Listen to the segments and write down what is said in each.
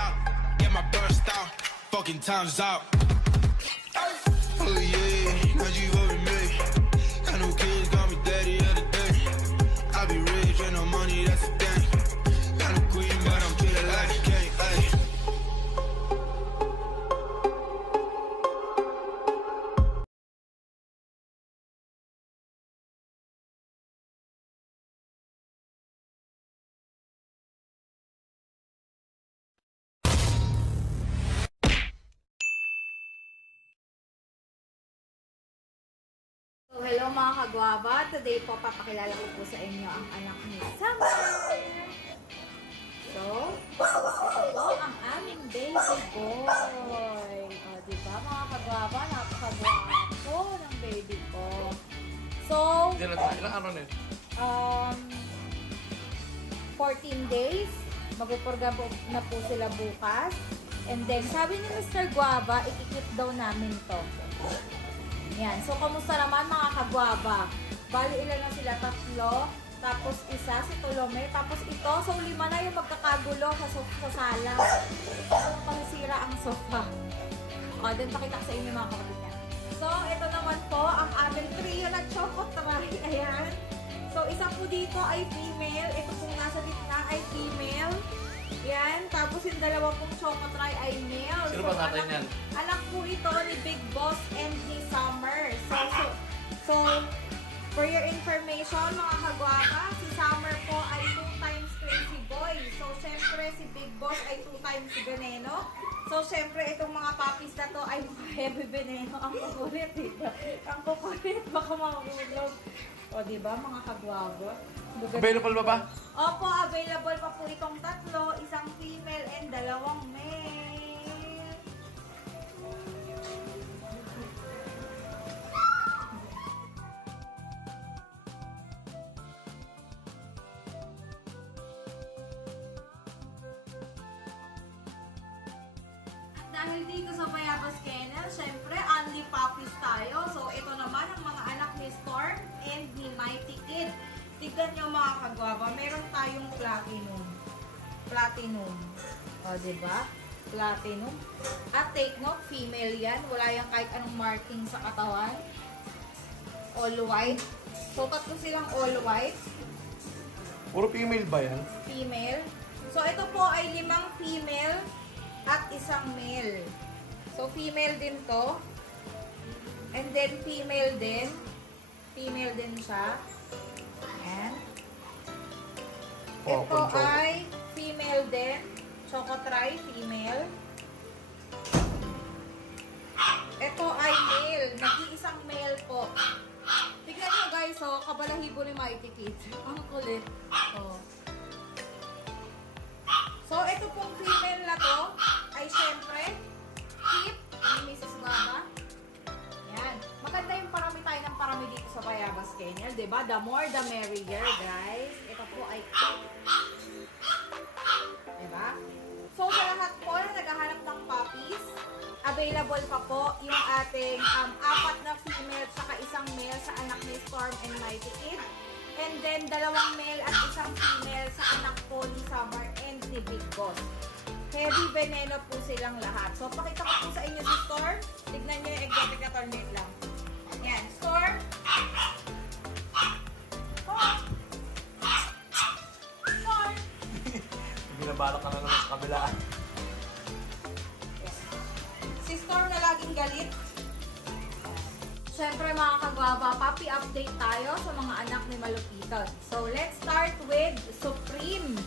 out, get my burst out, fucking time's out. Oh yeah, now you over me. Got no kids, got me daddy of the day. I be rich with no money, that's the thing. Got no queen, but I'm treated like a king, ayy. So, hello mga kagwaba. Today po, papakilala ko po sa inyo ang anak ni Summer. So, ito po ang aming baby boy. O, diba mga kagwaba? Napakagwapo ng baby ko. So, ilang araw na yun? 14 days. Magpupurga na po sila bukas. And then, sabi ni Mr. Guava, ikikip daw namin to. Yan. So, kamusta naman mga kagwaba? Bali, ilan na sila? 3. Tapos, isa, si Tolome. Tapos, ito. So, 5 na yung magkakagulo sa sala. Panisira ang sofa. O, then, pakita ko sa inyo mga kapatid niya. So, ito naman po, ang aming trio na chocotry. Ayan. So, isa po dito ay female. Ito pong nasa gitna ay female. Yan. Tapos yung dalawa pong chocotry ay male. Sino ba natin yan? Anak po ito ni Big Boss and ni Summer. So, for your information, mga kagwapa, si Summer po ay 2 times crazy boy. So, syempre, si Big Boss ay 2 times veneno. So, syempre, itong mga puppies na to ay heavy veneno. Ang kukulit, diba? Ang kukulit, baka mahulog. O, diba, mga kagwapa? Available ba ba? Opo, available pa po itong 3, isang female and 2 male. At dahil dito sa Bayabas Kennel, syempre, only puppies tayo. So, ito naman ang mga anak ni Storm and ni Mighty Kid. Tignan nyo mga kagwaba, meron tayong platinum. Platinum. O, diba? Platinum. At take note, female yan. Wala yung kahit anong marking sa katawan. All white. So, 3 silang all white. Puro female ba yan? Female. So, ito po ay 5 female at 1 male. So, female din to. And then, female din. Female din siya. Ayan. Oh, Ito ay female din. Chocotry, female. Ito ay male. Nag-iisang male po. Tignan nyo guys, oh, kabalahibo ni Mighty Kid. Ang kulit. Oh. So, ito pong female na to ay syempre Kip ni Mrs. Baba. Yan. Maganda yung parami tayo ng parami dito sa Bayabas Kennel, diba? The more, the merrier, guys. Ito po ay diba? So, sa lahat po na naghahanap ng puppies, available pa po yung ating 4 na female saka 1 male sa anak ni Storm and Mighty Kid. And then, 2 male at 1 female sa anak po ni Summer and ni Big Boss. Heavy veneno po silang lahat. So, pakita ko po sa inyo si Storm. Tignan nyo yung exotic na tornate lang. Yan, Storm. Storm. Binabalak ka na naman sa kabilaan. Si Storm na laging galit. Siyempre mga kagwaba, puppy update tayo sa mga anak ni Malupiton. So, let's start with Supreme.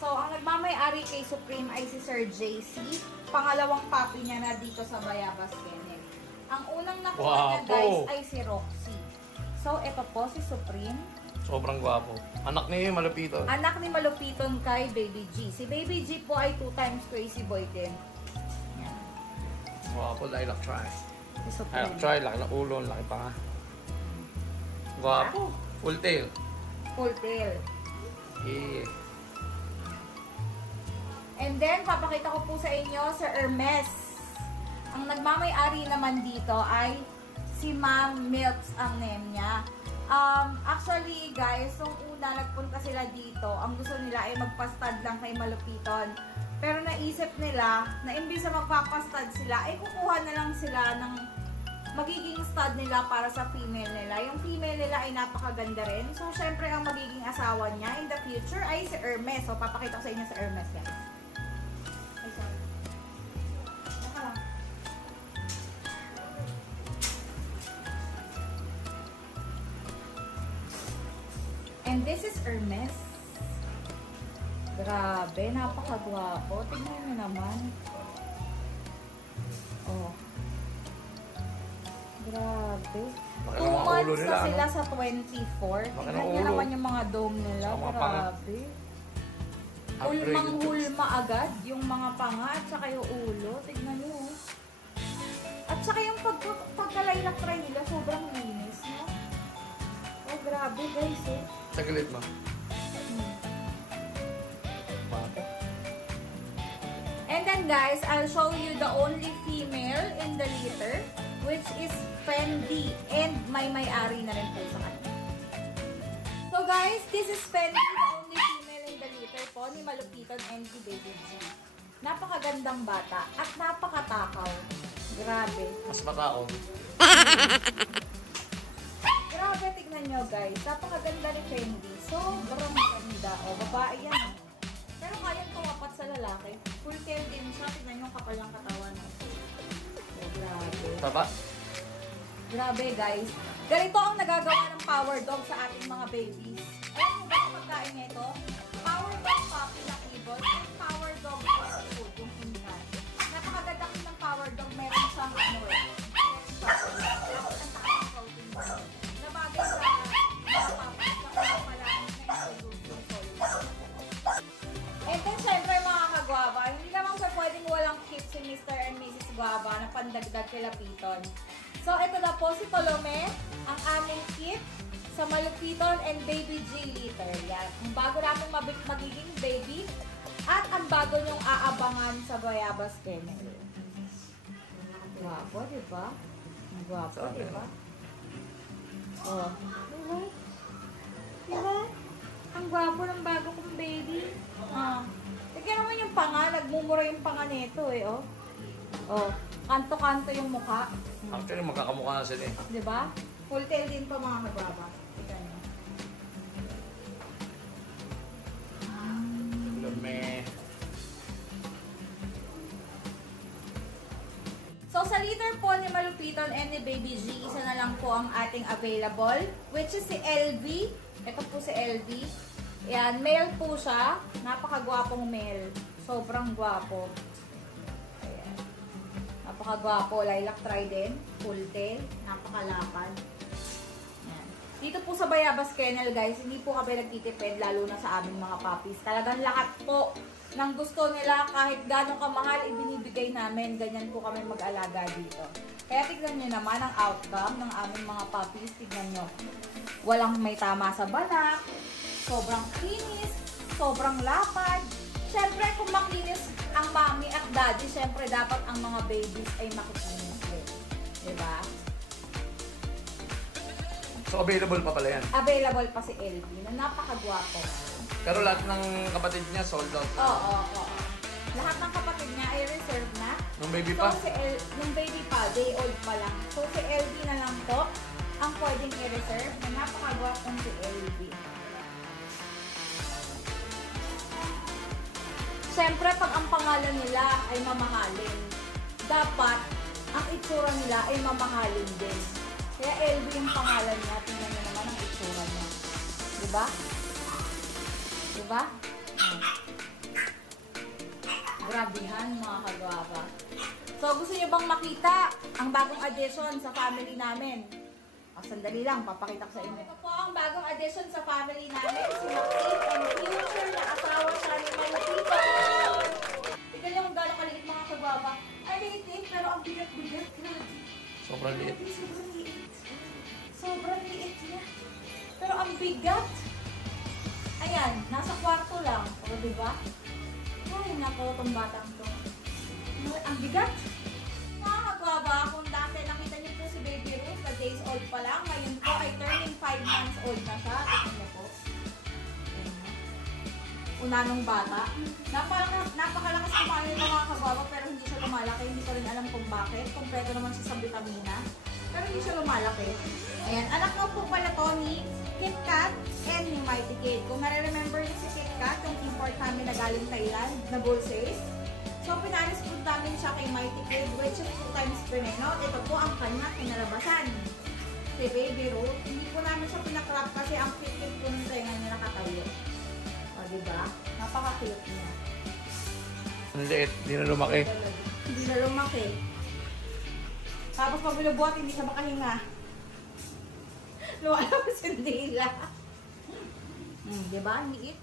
So, ang nagmamay-ari kay Supreme ay si Sir JC. Pangalawang puppy niya na dito sa Bayabas Kennel. Ang unang nakuha niya guys ay si Roxy. So, ito po si Supreme. Sobrang gwapo. Anak ni Malupiton. Anak ni Malupiton kay Baby G. Si Baby G po ay 2 times crazy boy din. Yan. Gwapo, lilac try. Si Supreme. Lilac try, laki ng ulo, laki pa nga. Gwapo. Full tail. Full tail. Yeah. And then, papakita ko po sa inyo si Hermes. Ang nagmamay-ari naman dito ay si Ma'am Milks ang name niya. Actually, guys, nung una nagpunta sila dito, ang gusto nila ay magpastad lang kay Malupiton. Pero naisip nila na imbis na magpapastud sila, ay kukuha na lang sila ng magiging stud nila para sa female nila. Yung female nila ay napakaganda rin. So, syempre, ang magiging asawa niya in the future ay si Hermes. So, papakita ko sa inyo si Hermes, guys. Ay, sorry. Naka lang. And this is Hermes. Grabe, napakagwapo. Tingnan nyo naman. Oh. Grabe. 2 months na sila sa 24. Tingnan nyo naman yung mga dome nila. Grabe. Hulmang-hulma agad yung mga panga at saka yung ulo. Tingnan nyo. At saka yung pagkalaylak-try nila, sobrang linis. No? Oh, grabe guys eh. Saglit mo. And then guys, I'll show you the only female in the litter, which is Fendi, and may-ari na rin po sa kanya. So guys, this is Fendi, the only female in the litter po ni Malupiton and si Baby G. Napakagandang bata at napakatakaw. Grabe. Mas matao. Grabe, tignan nyo guys. Napakaganda ni Fendi. Sobrang maganda. O, babae yan. Pero kayang tumapat sa lalaki. Full tail din siya. Tignan nyo kapal ng katawan. O, grabe. Baba. Grabe guys. Ganito ang nagagawa ng power dog sa ating mga babies. Alam mo ba ang pagkain nito? Power dog puppy na kibot and power dog food yung hinihan. Napakaganda ko ng power dog. Meron siyang ano eh. Nabagay sa mga puppies na kumapalaan na introduce yung solid. And then syempre mga kagwaba, hindi naman sa pwedeng walang kit si Mr. and Mrs. Guava na pandagdag kila Piton. So, ito na po si Tolome, ang aming kit sa Malupiton and Baby G litter. Yan. Ang bago namin magiging baby at ang bago nyong aabangan sa Bayabas Kennel. Gwapo, diba? Ang gwapo, diba? Oh. Diba? Diba? Ang gwapo ng bago kong baby. Ah. Tignan naman yung panga. Nagmumura yung panga nito eh, oh. Oh. Kanto-kanto yung mukha. Actually, magkakamukha na sila eh. Diba? Full tail din pa mga kagwaba. Tignan nyo. Lame. So, sa litter po ni Malupiton and ni Baby G, isa na lang po ang ating available, which is si LV. Ito po si LV. Yan, male po siya. Napakagwapong male. Sobrang gwapo. Ayan. Napakagwapo. Lilac trident. Full tail. Napakalapad. Ayan. Dito po sa Bayabas Kennel, guys, hindi po kami nagtitipid, lalo na sa aming mga puppies. Talagang lahat po ng gusto nila, kahit gano'ng kamahal, ibinibigay namin. Ganyan po kami mag-alaga dito. Kaya tignan nyo naman ang outcome ng aming mga puppies. Tignan nyo. Walang may tama sa banak. Sobrang kinis. Sobrang lapad. Siyempre, kung makinis ang mommy at daddy, siyempre dapat ang mga babies ay makikinis din. Diba? So, available pa pala yan? Available pa si LV na napakagwapo. Pero lahat ng kapatid niya sold out. Oo. Lahat ng kapatid niya ay reserve na. Nung baby pa? So, nung baby pa, day old pa lang. So, si LV na lang po ang pwedeng i-reserve na napakagwapong si LV. Siyempre, pag ang pangalan nila ay mamahalin, dapat ang itsura nila ay mamahalin din. Kaya LV yung pangalan niya. Tingnan niyo naman ang itsura niya. Diba? Diba? Grabehan mga kagwapa. So, gusto niyo bang makita ang bagong addition sa family namin? Sandali lang, papakita ko sa inyo. Ito po ang bagong addition sa family namin. Si Maxine and future na asawa siya ni Malupiton. Tignan niyo kung gano'ng kaliit mga kagwapa. Ay, liit, pero ang bigat-bigat. Sobrang liit. Sobrang liit. Sobrang liit niya. Pero ang bigat. Ayan, nasa kwarto lang. O, diba? Ay, nako, itong batang to. Ang bigat. Mga kagwaba, kung dati nakita niyo po si Baby Ruth, na days old pa lang, ngayon po ay turning 5 months old na siya. Ito niyo po. una nung bata. Napakalakas kumain nito mga kagwapa, pero hindi siya lumalaki. Hindi ko rin alam kung bakit. Kompleto naman siya sa vitamina. Pero hindi siya lumalaki. Ayan, anak ko po pala to ni KitKat and ni Mighty Kid. Kung nare-remember niyo si KitKat, yung import namin na galing Thailand, na bull size. So, pinalis po namin siya kay Mighty Kid, which is 2 times pinenot. Ito po ang kanya kinalabasan. Si Baby Ruth. Hindi po namin siya pinakrap kasi ang cute po ng tenga niya nakatayo. O, diba? Napaka-cute niya. Ang liit, hindi na lumaki. Hindi na lumaki. Tapos pag binubuhat, hindi siya makahinga. Lumalabas yung dila. Diba? Ang liit.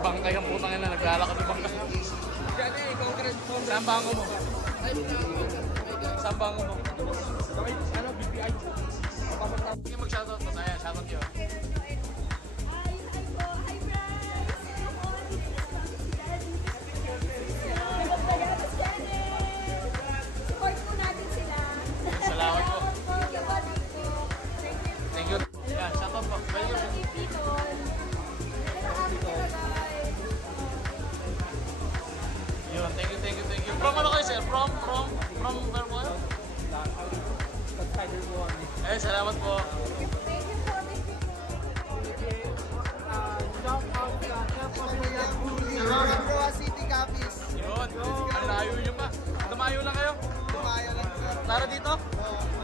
Bangkay ang putang ina, naglalakad ng bangkay. Saan bango mo? Saan bango mo? Ano, BPI? Sige mag-shoutout mo tayo, shoutout yun. Support po natin sila. Salamat po. Thank you. Yeah, shoutout po. Yun, thank you. From ano kayo sir? From where po? Eh, salamat po. City Copies. Yun, ang layo nyo pa. Dumayo lang kayo? Tumayo lang sir. Tara dito?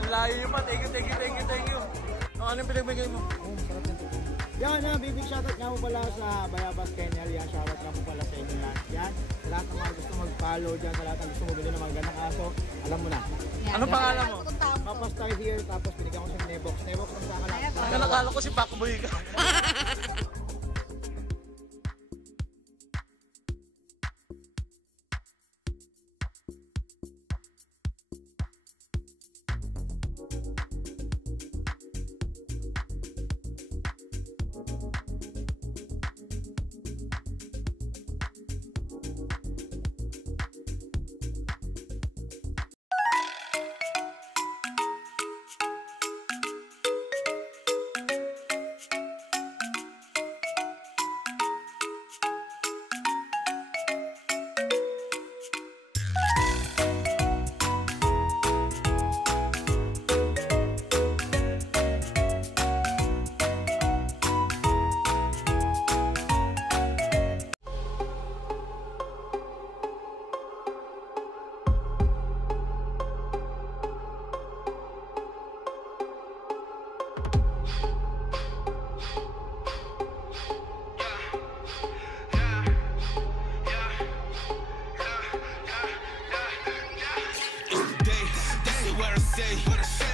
Ang layo nyo pa. Thank you. Ano yung pinagbigay mo? Yan, big shoutout nga po pala sa Bayabas Kennel. Yan, shoutout nga po pala sa inyo lahat. Yan, sa lahat ng mga gusto mag-follow dyan, sa lahat ng gusto mabili ng mga gandang aso, alam mo na. Anong pangalan mo? Papa Star here, tapos binigyan ko siya Nebox. Nebox ang saka lang. Ang nakala ko si Pacboy ka.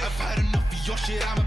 I've had enough of your shit, I'm